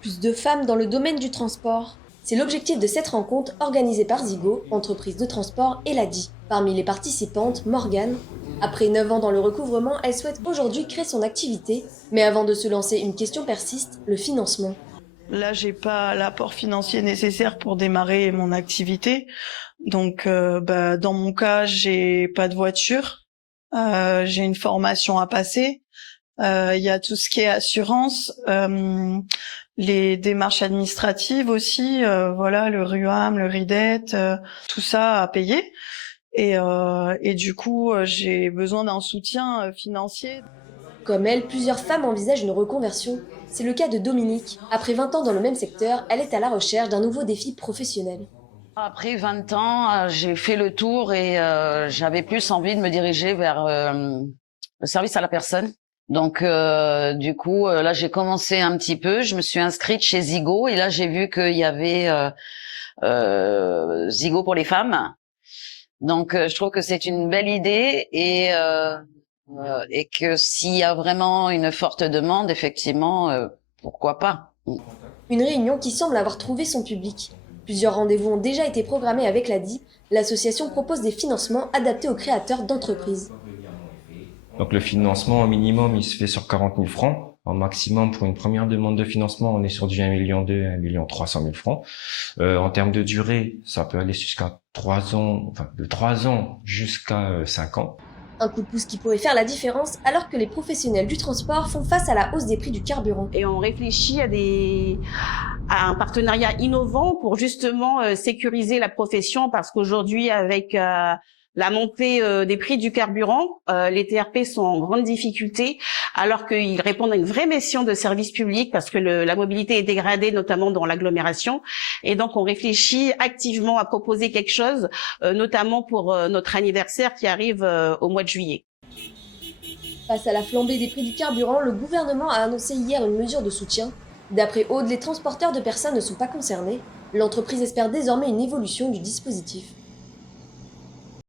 Plus de femmes dans le domaine du transport. C'est l'objectif de cette rencontre organisée par Zigo, entreprise de transport, et l'ADI. Parmi les participantes, Morgane. Après 9 ans dans le recouvrement, elle souhaite aujourd'hui créer son activité. Mais avant de se lancer, une question persiste, le financement. Là, j'ai pas l'apport financier nécessaire pour démarrer mon activité. Donc, dans mon cas, j'ai pas de voiture. J'ai une formation à passer. Il y a tout ce qui est assurance, les démarches administratives aussi, voilà, le RUAM, le RIDET, tout ça à payer. Et du coup, j'ai besoin d'un soutien financier. Comme elle, plusieurs femmes envisagent une reconversion. C'est le cas de Dominique. Après 20 ans dans le même secteur, elle est à la recherche d'un nouveau défi professionnel. Après 20 ans, j'ai fait le tour et j'avais plus envie de me diriger vers le service à la personne. Donc, du coup, là, j'ai commencé un petit peu. Je me suis inscrite chez Zigo et là, j'ai vu qu'il y avait Zigo pour les femmes. Donc, je trouve que c'est une belle idée et que s'il y a vraiment une forte demande, effectivement, pourquoi pas. Une réunion qui semble avoir trouvé son public. Plusieurs rendez-vous ont déjà été programmés avec l'ADI. L'association propose des financements adaptés aux créateurs d'entreprises. Donc le financement au minimum, il se fait sur 40 000 francs. En maximum, pour une première demande de financement, on est sur du 1,2 million, 1,3 million francs. En termes de durée, ça peut aller jusqu'à 3 ans, enfin de 3 ans jusqu'à 5 ans. Un coup de pouce qui pourrait faire la différence alors que les professionnels du transport font face à la hausse des prix du carburant. Et on réfléchit à un partenariat innovant pour justement sécuriser la profession parce qu'aujourd'hui, avec la montée des prix du carburant, les TRP sont en grande difficulté alors qu'ils répondent à une vraie mission de service public parce que la mobilité est dégradée notamment dans l'agglomération et donc on réfléchit activement à proposer quelque chose notamment pour notre anniversaire qui arrive au mois de juillet. Face à la flambée des prix du carburant, le gouvernement a annoncé hier une mesure de soutien. D'après Aude, les transporteurs de personnes ne sont pas concernés. L'entreprise espère désormais une évolution du dispositif.